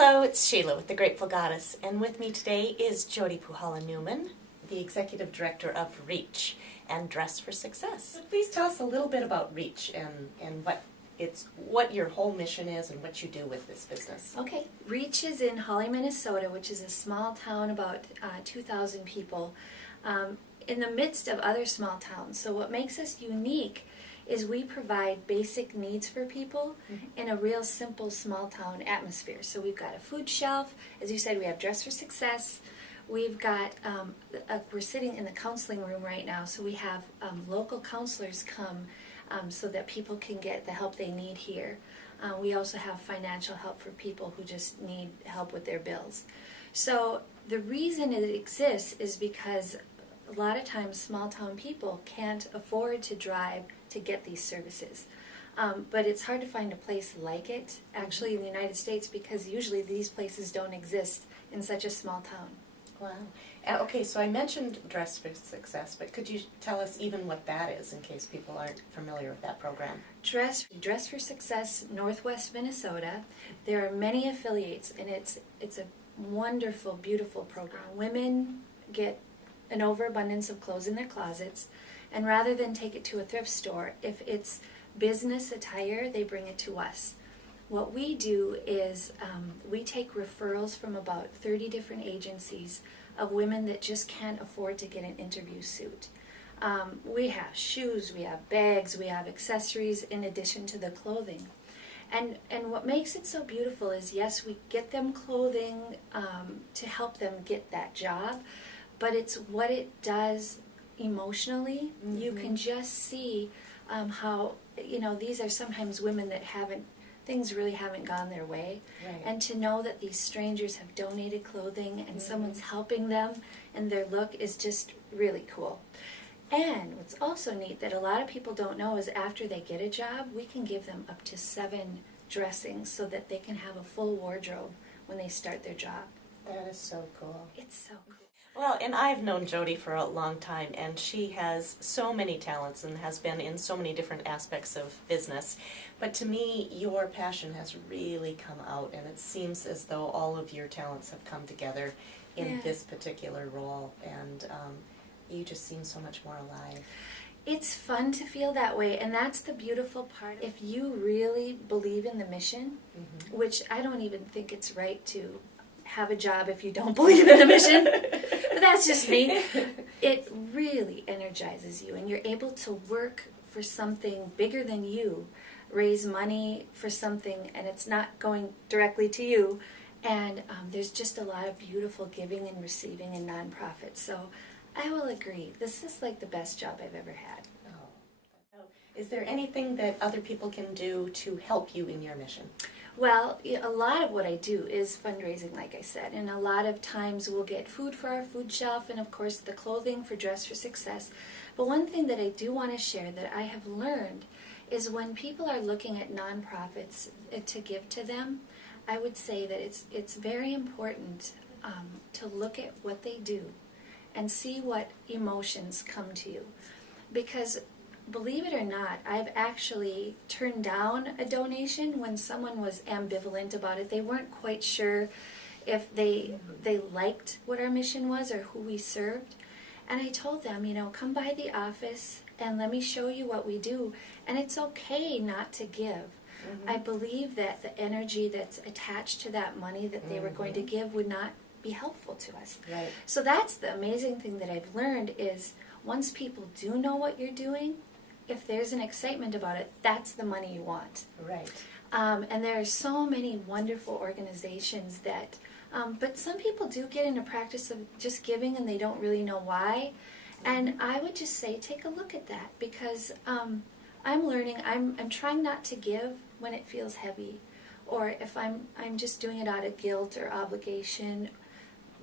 Hello, it's Sheila with The Grateful Goddess, and with me today is Jody Puhala Newman, the Executive Director of REACH and Dress for Success. So please tell us a little bit about REACH and what your whole mission is and what you do with this business. Okay, REACH is in Holly, Minnesota, which is a small town, about 2,000 people, in the midst of other small towns. So what makes us unique is we provide basic needs for people in a real simple small town atmosphere. So we've got a food shelf, as you said, we have Dress for Success. We've got, we're sitting in the counseling room right now, so we have local counselors come so that people can get the help they need here. We also have financial help for people who just need help with their bills. So the reason it exists is because a lot of times small town people can't afford to drive to get these services. But it's hard to find a place like it, actually, in the United States, because usually these places don't exist in such a small town. Wow. Okay, so I mentioned Dress for Success, but could you tell us even what that is in case people aren't familiar with that program? Dress for Success, Northwest Minnesota. There are many affiliates, and it's a wonderful, beautiful program. Women get an overabundance of clothes in their closets, and rather than take it to a thrift store, if it's business attire, they bring it to us. What we do is we take referrals from about 30 different agencies of women that just can't afford to get an interview suit. We have shoes, we have bags, we have accessories in addition to the clothing. And what makes it so beautiful is, yes, we get them clothing to help them get that job, but it's what it does emotionally. You can just see how, these are sometimes women that things really haven't gone their way. Right. And to know that these strangers have donated clothing and someone's helping them and their look is just really cool. And what's also neat that a lot of people don't know is after they get a job, we can give them up to 7 dressings so that they can have a full wardrobe when they start their job. That is so cool. It's so cool. Well, and I've known Jody for a long time, and she has so many talents and has been in so many different aspects of business. But to me, your passion has really come out, and it seems as though all of your talents have come together in this particular role, and you just seem so much more alive. It's fun to feel that way, and that's the beautiful part. If you really believe in the mission, which I don't even think it's right to have a job if you don't believe in the mission, but that's just me. It really energizes you, and you're able to work for something bigger than you, raise money for something, and it's not going directly to you. And there's just a lot of beautiful giving and receiving in nonprofits. So I will agree. This is like the best job I've ever had. Oh. Is there anything that other people can do to help you in your mission? Well, a lot of what I do is fundraising, like I said, and a lot of times we'll get food for our food shelf and, of course, the clothing for Dress for Success. But one thing that I do want to share that I have learned is when people are looking at nonprofits to give to them, I would say that it's very important to look at what they do and see what emotions come to you. Because believe it or not, I've actually turned down a donation when someone was ambivalent about it. They weren't quite sure if they liked what our mission was or who we served. And I told them, come by the office and let me show you what we do. And it's okay not to give. I believe that the energy that's attached to that money that they were going to give would not be helpful to us. Right. So that's the amazing thing that I've learned is once people do know what you're doing, if there's an excitement about it, that's the money you want. Right. And there are so many wonderful organizations that, but some people do get into practice of just giving and they don't really know why. And I would just say take a look at that because I'm learning, I'm trying not to give when it feels heavy or if I'm just doing it out of guilt or obligation.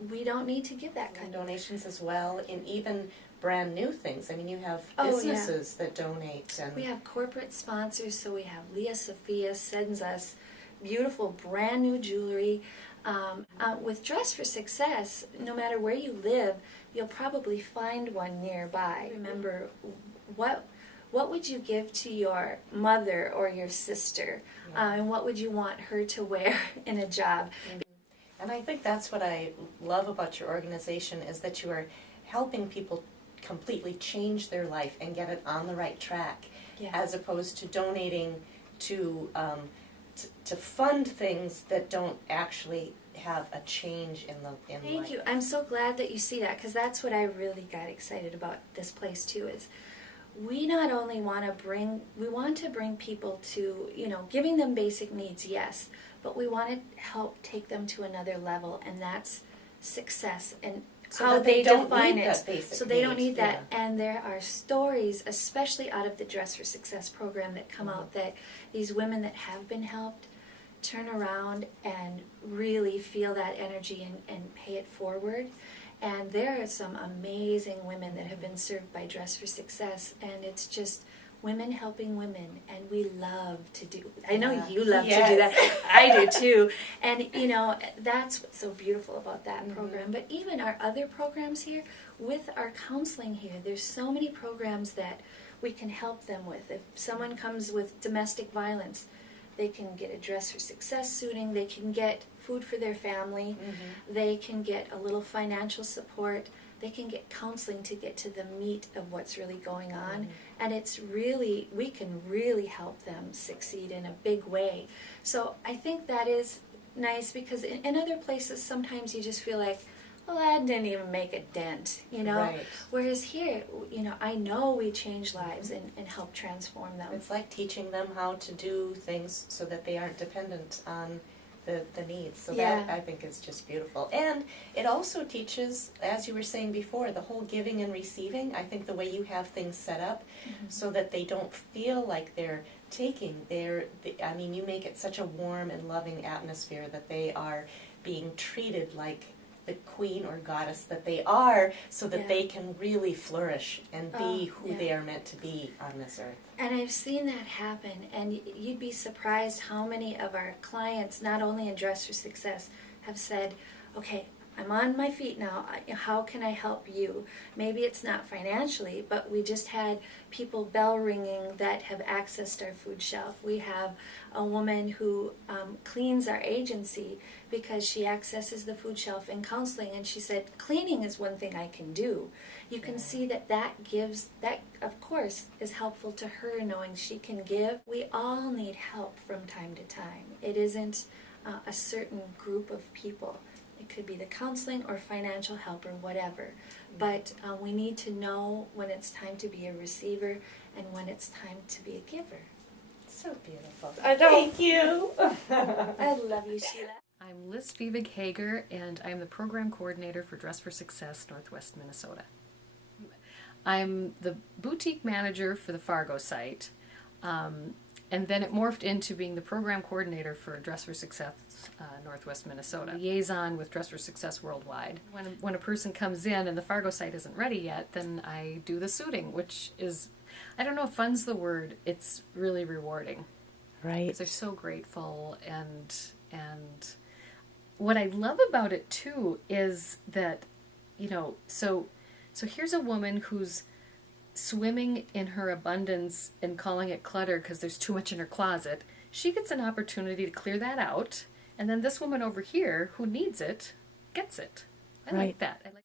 We don't need to give that kind of donations as well, and even brand new things. I mean, you have businesses that donate. And we have corporate sponsors, so we have Leah Sophia sends us beautiful brand new jewelry. With Dress for Success, no matter where you live, you'll probably find one nearby. Remember, what would you give to your mother or your sister? And what would you want her to wear in a job? And I think that's what I love about your organization is that you are helping people completely change their life and get it on the right track, Yeah. as opposed to donating to to fund things that don't actually have a change in Thank life. you. I'm so glad that you see that, because that's what I really got excited about this place too. Is we not only want to bring people to, giving them basic needs, yes, but we want to help take them to another level, and that's success and So how that they don't define need it. that basic So they don't need, need that. yeah. And there are stories, especially out of the Dress for Success program, that come out that these women that have been helped turn around and really feel that energy and pay it forward. And there are some amazing women that have been served by Dress for Success, and it's just women helping women, and we love to do. I know Yeah. you love Yes. to do that. I do too. And that's what's so beautiful about that program. But even our other programs here, with our counseling here, there's so many programs that we can help them with. If someone comes with domestic violence, they can get a Dress for Success suiting, they can get food for their family, they can get a little financial support, they can get counseling to get to the meat of what's really going on. And it's really, we can really help them succeed in a big way. So I think that is nice, because in other places sometimes you just feel like, well, that didn't even make a dent, Right. Whereas here, I know we change lives and help transform them. It's like teaching them how to do things so that they aren't dependent on the needs. So that, Yeah. I think, is just beautiful. And it also teaches, as you were saying before, the whole giving and receiving. I think the way you have things set up so that they don't feel like they're taking, you make it such a warm and loving atmosphere that they are being treated like the queen or goddess that they are, so that Yeah. they can really flourish and be who yeah. they are meant to be on this earth. And I've seen that happen, and you'd be surprised how many of our clients, not only in Dress for Success, have said, okay, I'm on my feet now, how can I help you? Maybe it's not financially, but we just had people bell ringing that have accessed our food shelf. We have a woman who cleans our agency because she accesses the food shelf in counseling, and she said, cleaning is one thing I can do. You can see that gives, that of course is helpful to her, knowing she can give. We all need help from time to time. It isn't a certain group of people. It could be the counseling or financial help or whatever. But we need to know when it's time to be a receiver and when it's time to be a giver. So beautiful. I know. Thank you. I love you, Sheila. I'm Liz Fiebig Hager, and I'm the program coordinator for Dress for Success Northwest Minnesota. I'm the boutique manager for the Fargo site, and then it morphed into being the program coordinator for Dress for Success Northwest Minnesota, liaison with Dress for Success worldwide. When a person comes in and the Fargo site isn't ready yet, then I do the suiting, which is, I don't know if fun's the word, it's really rewarding. Right. They're so grateful, and what I love about it too is that, so here's a woman who's swimming in her abundance and calling it clutter because there's too much in her closet. She gets an opportunity to clear that out, and then this woman over here who needs it gets it. I like that.